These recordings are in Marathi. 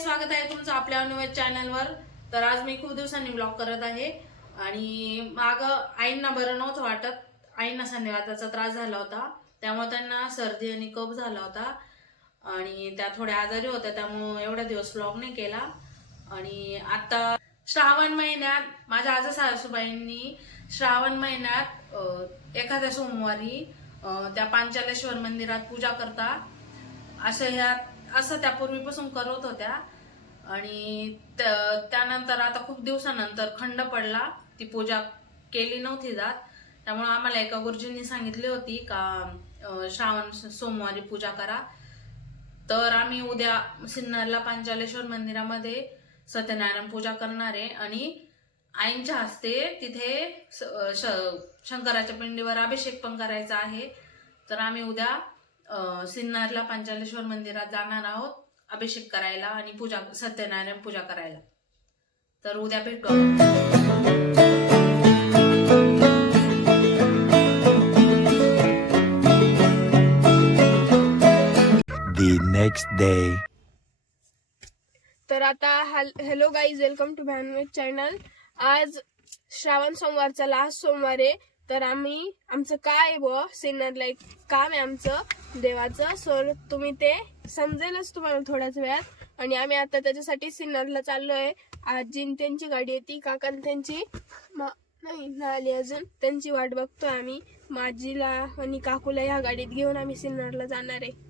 स्वागत आहे तुमचं आपल्या अनुवेद चॅनलवर. तर आज मी खूप दिवसांनी ब्लॉग करत आहे. आणि माग आईंना बरं नव्हतं वाटत. आईंना संधिवाताचा त्रास झाला होता. त्यामुळे त्यांना सर्दी आणि कफ झाला होता. आणि त्या थोड्या आजारी होत्या त्यामुळे एवढा दिवस ब्लॉग नाही केला. आणि आता श्रावण महिन्यात माझ्या आजा सासूबाईंनी श्रावण महिन्यात एखाद्या सोमवारी त्या पांचालेश्वर मंदिरात पूजा करता असं ह्या असं त्या पूर्वीपासून करत होत्या. आणि त्यानंतर आता खूप दिवसानंतर खंड पडला. ती पूजा केली नव्हती जात. त्यामुळे आम्हाला एका गुरुजींनी सांगितली होती का श्रावण सोमवारी पूजा करा. तर आम्ही उद्या सिन्नरला पांचालेश्वर मंदिरामध्ये सत्यनारायण पूजा करणार आहे. आणि आईंच्या हस्ते तिथे स- श- शंकराच्या पिंडीवर अभिषेक पण करायचा आहे. तर आम्ही उद्या सिन्नरला पांचालेश्वर मंदिरात जाणार आहोत अभिषेक करायला आणि पूजा सत्यनारायण पूजा करायला. तर उद्या भेटू next day. तर आता हॅलो गाईज वेलकम टू भॅनवेज चॅनल आज श्रावण सोमवारचा लास्ट सोमवार आहे. तर आम्ही आमचं काय आहे बुवा सिन्नरला एक काम आहे आमचं देवाचं. सो तुम्ही ते समजेलच तुम्हाला थोड्याच वेळात. आणि आम्ही आता त्याच्यासाठी सिन्नरला चाललो आहे आजीन त्यांची गाडी येते काकान त्यांची मा- नाही ना आली अजून. त्यांची वाट बघतोय आम्ही. माझीला आणि काकूला ह्या गाडीत घेऊन आम्ही सिन्नरला जाणार आहे.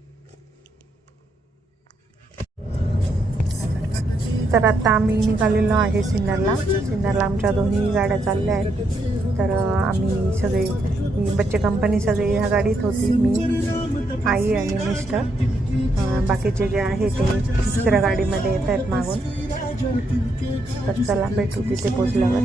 तर आता आम्ही निघालेलो आहे सिन्नरला. सिन्नरला आमच्या दोन्ही गाड्या चालल्या आहेत. तर आम्ही सगळे बच्चे कंपनी सगळे ह्या गाडीत होती. मी आई आणि मिस्टर बाकीचे जे आहे ते दुसऱ्या गाडीमध्ये येत आहेत मागून. तर चला भेटू तिथे पोचल्यावर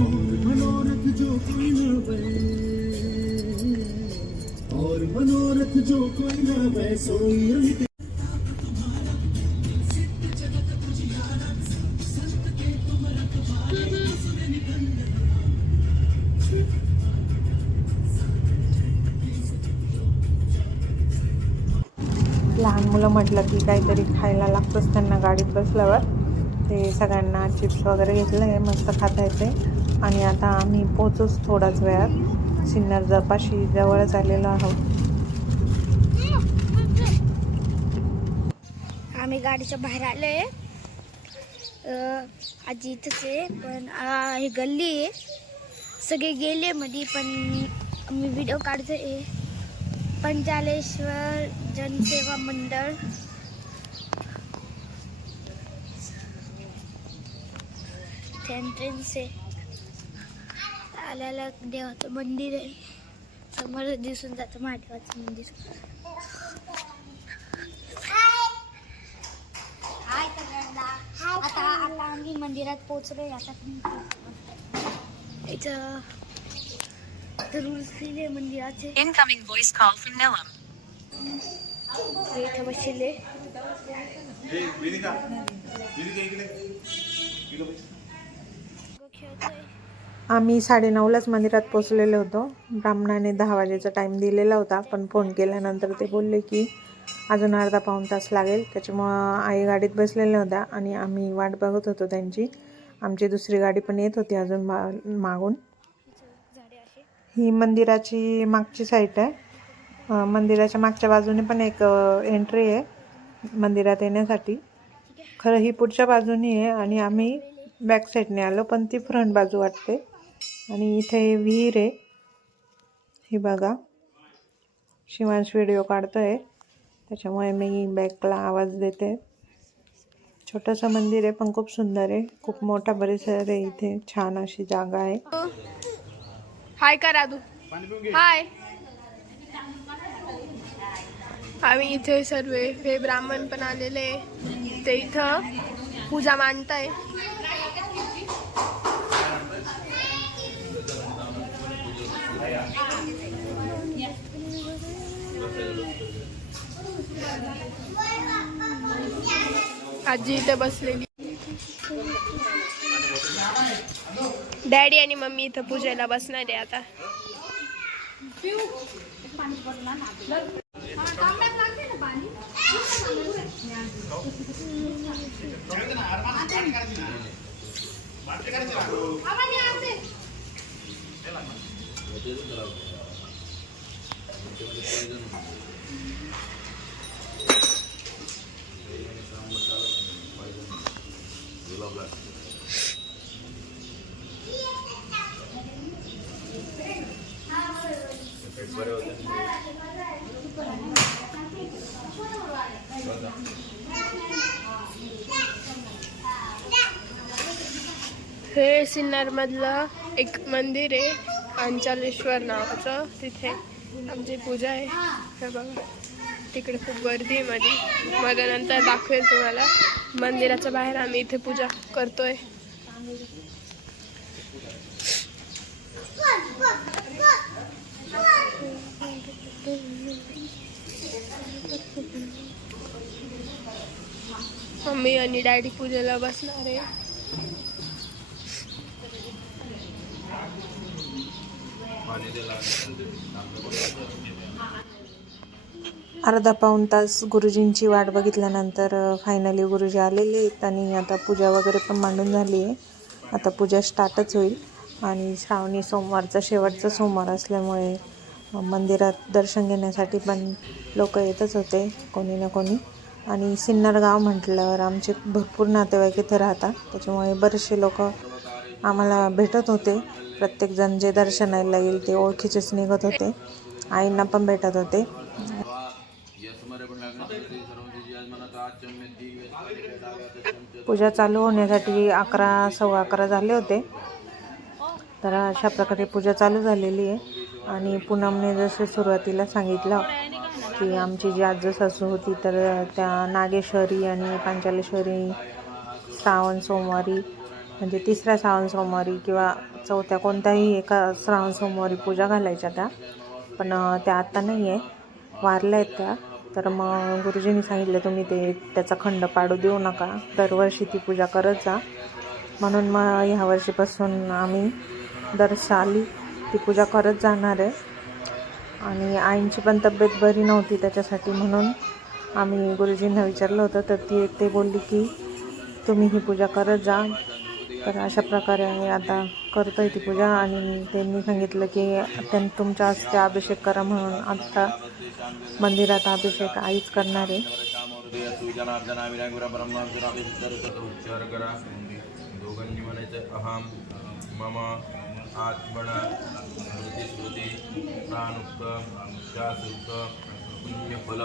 लहान मुलं म्हटलं की काहीतरी खायला लागतंच त्यांना गाडीत बसल्यावर. ते सगळ्यांना चिप्स वगैरे घेतलं आहे मस्त खाता येते आणि आता आम्ही पोचूच थोड्याच वेळात. सिन्नर जपाशी जवळच आलेलो आहोत. आम्ही गाडीच्या बाहेर आले. आहे आजी इथंच आहे पण ही गल्ली आहे. सगळे गेले मध्ये पण मी व्हिडिओ काढतो आहे पंचालेश्वर जनसेवा मंडळ. एंट्रन्स आहे. आल्याला देवाचं मंदिर आहे. समोर दिसून जातं महादेवाचं मंदिर. आता आम्ही मंदिरात पोहोचलोय. आता इथं मंदिराचे Incoming voice call from Nilam. आम्ही साडेनऊलाच मंदिरात पोचलेलो होतो. ब्राह्मणाने दहा वाजेचा टाईम दिलेला होता पण फोन केल्यानंतर ते बोलले की अजून अर्धा पाऊण तास लागेल. त्याच्यामुळं आई गाडीत बसलेल्या होत्या आणि आम्ही वाट बघत होतो त्यांची. आमची दुसरी गाडी पण येत होती अजून मा मागून. ही मंदिराची मागची साईट आहे. मंदिराच्या मागच्या बाजूने पण एक एंट्री आहे मंदिरात येण्यासाठी. खरं ही पुढच्या बाजूनी आहे आणि आम्ही बॅक साईडने आलो पण ती फ्रंट बाजू वाटते. आणि इथे विहीर आहे. ही बघा. शिवांश व्हिडिओ काढतो आहे त्याच्यामुळे मी बॅकला आवाज देते. छोटंसं मंदिर आहे पण खूप सुंदर आहे. खूप मोठा परिसर आहे. इथे छान अशी जागा आहे. हाय करा तू. हाय. आम्ही इथे सर्व हे ब्राह्मण पण आलेले ते इथं पूजा मांडताय. आजी इथं बसलेली. डॅडी आणि मम्मी इथं पूजेला बसणार आहे आता. हे सिन्नर मधलं एक मंदिर आहे अंचालेश्वर नावाचं तिथे. आमची पूजा आहे. हे बघा. तिकडे खूप गर्दी आहे मध्ये मग नंतर दाखवेल तुम्हाला. मंदिराच्या बाहेर आम्ही इथे पूजा करतोय. मम्मी आणि डॅडी पूजेला बसणार आहे. अर्धा पाऊण तास गुरुजींची वाट बघितल्यानंतर फायनली गुरुजी आलेले आहेत आणि आता पूजा वगैरे पण मांडून झाली आहे. आता पूजा स्टार्टच होईल. आणि श्रावणी सोमवारचा शेवटचा सोमवार असल्यामुळे मंदिरात दर्शन घेण्यासाठी पण लोक येतच होते कोणी ना कोणी. आणि सिन्नर गाव म्हटल्यावर आमचे भरपूर नातेवाईक इथे राहतात. त्याच्यामुळे बरेचसे लोक आम्हाला भेटत होते. प्रत्येकजण जे दर्शनाला येईल ते ओळखीचेच निघत होते. आईंना पण भेटत होते. पूजा चालू होण्यासाठी अकरा सव्वा अकरा झाले होते. तर अशा प्रकारे पूजा चालू झालेली आहे. आणि पूनमने जसं सुरुवातीला सांगितलं की आमची जी आजी सासू होती तर त्या नागेश्वरी आणि पांचालेश्वरी श्रावण सोमवारी म्हणजे तिसऱ्या श्रावण सोमवारी किंवा चौथ्या कोणत्याही एका श्रावण सोमवारी पूजा घालायच्या त्या. पण त्या आत्ता नाही आहे वारल्या आहेत त्या. तर मग गुरुजींनी सांगितलं तुम्ही ते त्याचा खंड पाडू देऊ नका. दरवर्षी ती पूजा करत जा. म्हणून मग ह्या वर्षीपासून आम्ही दर साली ती पूजा करत जाणार आहे. आणि आईंची पण तब्येत बरी नव्हती त्याच्यासाठी म्हणून आम्ही गुरुजींना विचारलं होतं. तर ती ते बोलली की तुम्ही ही पूजा करत जा. तर अशा प्रकारे आम्ही आता करतो आहे ती पूजा आणि त्यांनी सांगितलं की त्यां तुमच्या हस्ते अभिषेक करा म्हणून आता मंदिरात अभिषेक आईच करणार आहे. दोघांनी म्हणायचं अहम मम आत्मना स्मृती प्राणुक्त शासुक्त पुण्यफल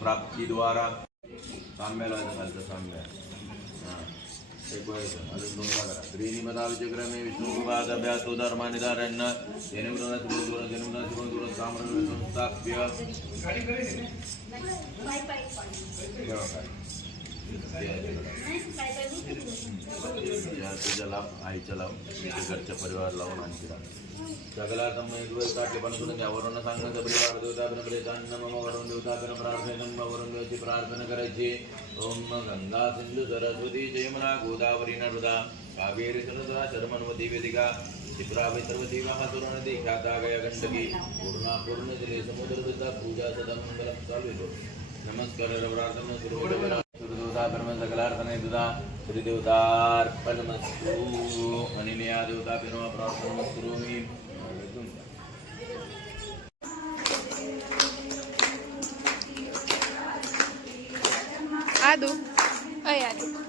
प्राप्तीद्वारा. साम्याला घालतं साम्या. हां एक व्हायचं धर्मानिधारण्य संस्थाप्य ठेवा काय या तुझ्या लाभ आईच्या लाभ तुझ्या घरच्या परिवार लावून आणखी सगळा काटे पण करून घ्या वरून सांगण्याचं परिवार देवतापन प्रेतान्न मम वरून देवतापन प्रार्थना वरून देवची प्रार्थना करायची ओम गंगा सिंधू सरस्वती जयमना गोदावरी नर्मदा कावेरी सरस्वती शर्मन्वती वेदिका चित्रावै सर्वती महासुर नदी ख्याता गया गंडकी पूर्णा पूर्ण जले समुद्र दुधा पूजा सदा मंगलम चालू आहे नमस्कार प्रार्थना सुरू सूर्यदेवता परम सकलार्थने दुधा सूर्यदेवतार्पणमस्तु आणि मी या देवता पिनवा प्रार्थना करू मी आदू अय आदू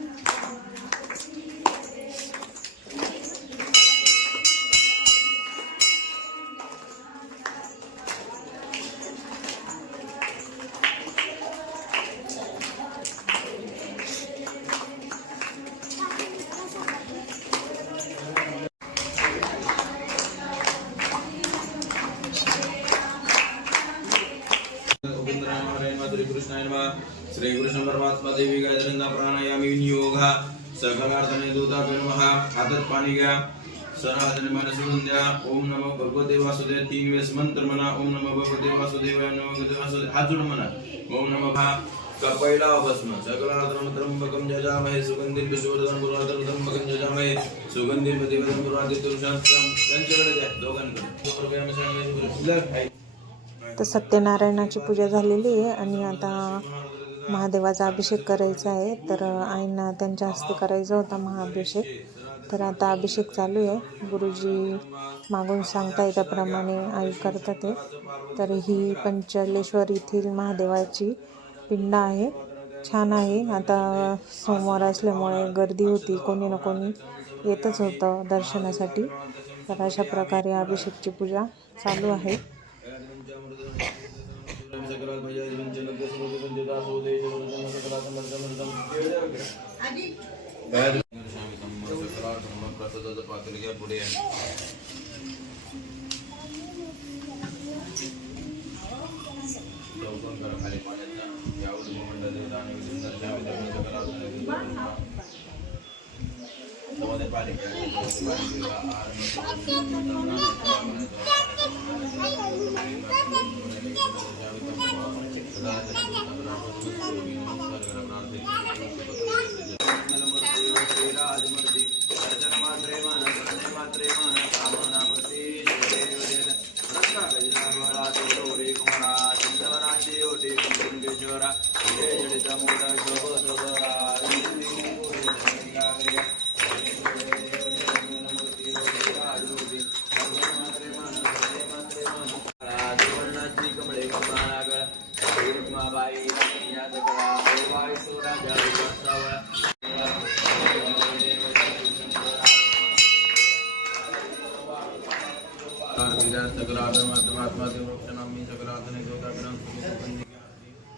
हातात पाणी घ्या सनातन मन सोडून द्या. ओम नमो भगवते वासुदेव. तीन वेळेस मंत्र म्हणा. ओम नमो भगवते वासुदेव. नमो भगवते वासुदेव. हात जोडून म्हणा. ओम नमो भा. कपैला भस्म सकलार्थम त्र्यंबकम जजामहे. सुगंधिं विश्ववर्धन गुरुवर्धन त्र्यंबकम जजामहे. सुगंधिं प्रतिवर्धन गुरुवर्धन तुलशास्त्रम त्यांच्याकडे द्या. दोघांकडे. तर सत्यनारायणाची पूजा झालेली आहे आणि आता महादेवाचा अभिषेक करायचा आहे. तर आईंना त्यांच्या हस्ते करायचा होता महाअभिषेक. तर आता अभिषेक चालू आहे. गुरुजी मागून सांगताय त्याप्रमाणे आई करतात आहे तर ही पंचलेश्वर येथील महादेवाची पिंड आहे. छान आहे. आता सोमवार असल्यामुळे गर्दी होती. कोणी ना कोणी येतच होतं दर्शनासाठी. तर अशा प्रकारे अभिषेकची पूजा चालू आहे. पुढे लवकर करा खाली पाण्याचा यावर मंडळ देवता आणि विष्णू दर्शनावे दर्शन करा त्यामध्ये पालिका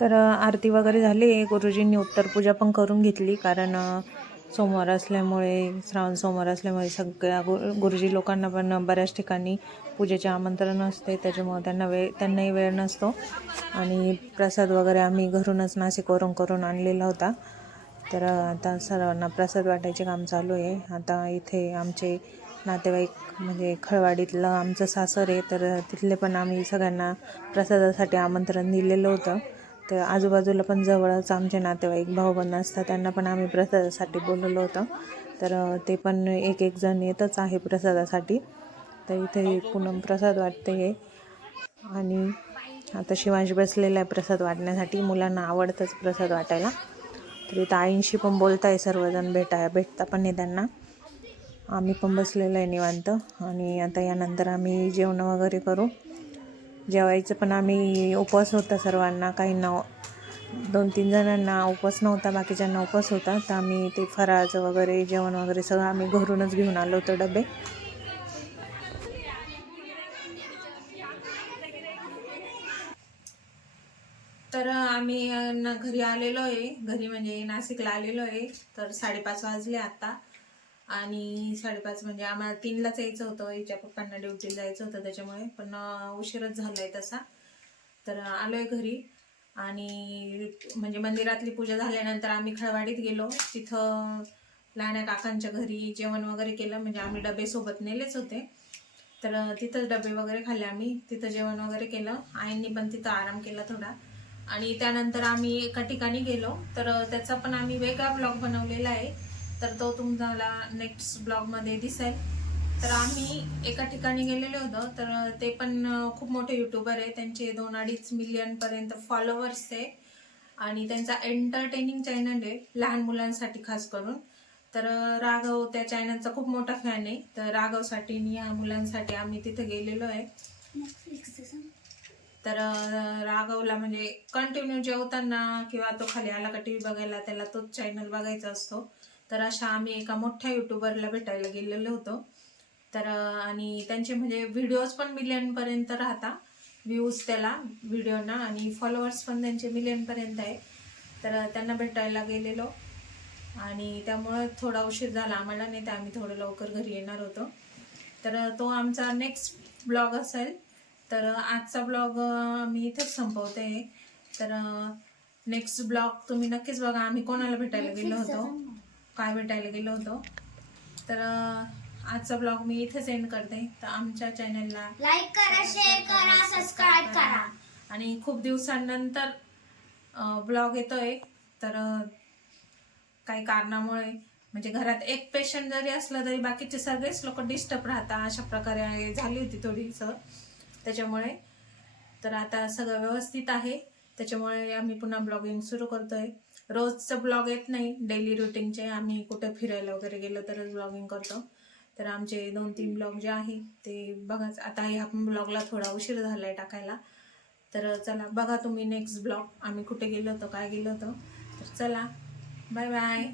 तर आरती वगैरे झाली. गुरुजींनी उत्तर पूजा पण करून घेतली. कारण सोमवार असल्यामुळे श्रावण सोमवार असल्यामुळे सगळ्या गु गुरुजी लोकांना पण बऱ्याच ठिकाणी पूजेचे आमंत्रण असते. त्याच्यामुळे त्यांना वेळ त्यांनाही वेळ नसतो. आणि प्रसाद वगैरे आम्ही घरूनच नाशिकवरून करून आणलेला होता. तर आता सर्वांना प्रसाद वाटायचे काम चालू आहे. आता इथे आमचे नातेवाईक म्हणजे खळवाडीतलं आमचं सासर आहे तर तिथले पण आम्ही सगळ्यांना प्रसादासाठी आमंत्रण दिलेलं होतं. तर आजूबाजूला पण जवळच आमचे नातेवाईक भाऊबंद असतात त्यांना पण आम्ही प्रसादासाठी बोलवलं होतं. तर ते पण एक एक जण येतच आहे प्रसादासाठी. तर इथे पूनम प्रसाद वाटते आहे आणि आता शिवांश बसलेला आहे प्रसाद वाटण्यासाठी. मुलांना आवडतंच प्रसाद वाटायला. तर इथं आईंशी पण बोलताय सर्वजण भेटाय भेटता पण नाही त्यांना. आम्ही पण बसलेलो आहे निवांत. आणि आता यानंतर आम्ही जेवण वगैरे करू. जेवायचं पण आम्ही उपवास होता सर्वांना. काहींना दोन तीन जणांना उपवास नव्हता बाकीच्यांना उपवास होता. तर आम्ही ते फराळाचं वगैरे जेवण वगैरे सगळं आम्ही घरूनच घेऊन आलो होतो डबे. तर आम्ही ना घरी आलेलो आहे. घरी म्हणजे नाशिकला आलेलो आहे. तर साडेपाच वाजले आता. आणि साडेपाच म्हणजे आम्हाला तीनलाच यायचं होतं. हिच्या पप्पांना ड्युटीला जायचं होतं त्याच्यामुळे. पण उशीरच झाला आहे तसा. तर आलो आहे घरी. आणि म्हणजे मंदिरातली पूजा झाल्यानंतर आम्ही खळवाडीत गेलो. तिथं लहान्या काकांच्या घरी जेवण वगैरे केलं. म्हणजे आम्ही डबे सोबत नेलेच होते. तर तिथंच डबे वगैरे खाल्ले आम्ही. तिथं जेवण वगैरे केलं. आईंनी पण तिथं आराम केला थोडा. आणि त्यानंतर आम्ही एका ठिकाणी गेलो. तर त्याचा पण आम्ही वेगळा ब्लॉग बनवलेला आहे. तर तो तुम्हाला नेक्स्ट ब्लॉगमध्ये दिसेल. तर आम्ही एका ठिकाणी गेलेलो होतो तर ते पण खूप मोठे युट्यूबर आहे. त्यांचे दोन अडीच मिलियनपर्यंत फॉलोअर्स आहे. आणि त्यांचा एंटरटेनिंग चॅनल आहे लहान मुलांसाठी खास करून. तर राघव त्या चॅनलचा खूप मोठा फॅन आहे. तर राघवसाठी आणि या मुलांसाठी आम्ही तिथे गेलेलो आहे. तर राघवला म्हणजे कंटिन्यू जेवताना किंवा तो खाली आला का टी व्ही बघायला त्याला तोच चॅनल बघायचा असतो. तर अशा आम्ही एका मोठ्या युट्यूबरला भेटायला गेलेलो होतो. तर आणि त्यांचे म्हणजे व्हिडिओज पण मिलियनपर्यंत राहता. व्ह्यूज त्याला व्हिडिओना आणि फॉलोअर्स पण त्यांचे मिलियनपर्यंत आहे. तर त्यांना भेटायला गेलेलो. आणि त्यामुळं थोडा उशीर झाला आम्हाला नाही तर आम्ही थोडं लवकर घरी येणार होतो. तर तो आमचा नेक्स्ट ब्लॉग असेल. तर आजचा ब्लॉग मी इथेच संपवते. तर नेक्स्ट ब्लॉग तुम्ही नक्कीच बघा. आम्ही कोणाला भेटायला गेलो होतो? काय भेटायला गेलो होतो. तर आजचा ब्लॉग मी इथेच एंड करते. तर आमच्या चॅनलला लाईक करा शेअर करा सबस्क्राईब करा. आणि खूप दिवसांनंतर ब्लॉग येतोय. तर काही कारणामुळे म्हणजे घरात एक पेशंट जरी असलं तरी बाकीचे सगळेच लोक डिस्टर्ब राहतात. अशा प्रकारे झाली होती थोडीसं. त्याच्यामुळे तर आता सगळं व्यवस्थित आहे. त्याच्यामुळे आम्ही पुन्हा ब्लॉगिंग सुरू करतोय. रोजचं ब्लॉग येत नाही. डेली रुटीनचे आम्ही कुठं फिरायला वगैरे गेलो तरच ब्लॉगिंग करतो. तर आमचे दोन तीन ब्लॉग जे आहे ते बघाच आता ह्या ब्लॉगला थोडा उशीर झाला आहे टाकायला. तर चला बघा तुम्ही नेक्स्ट ब्लॉग आम्ही कुठे गेलो होतो काय गेलो होतो. तर चला बाय बाय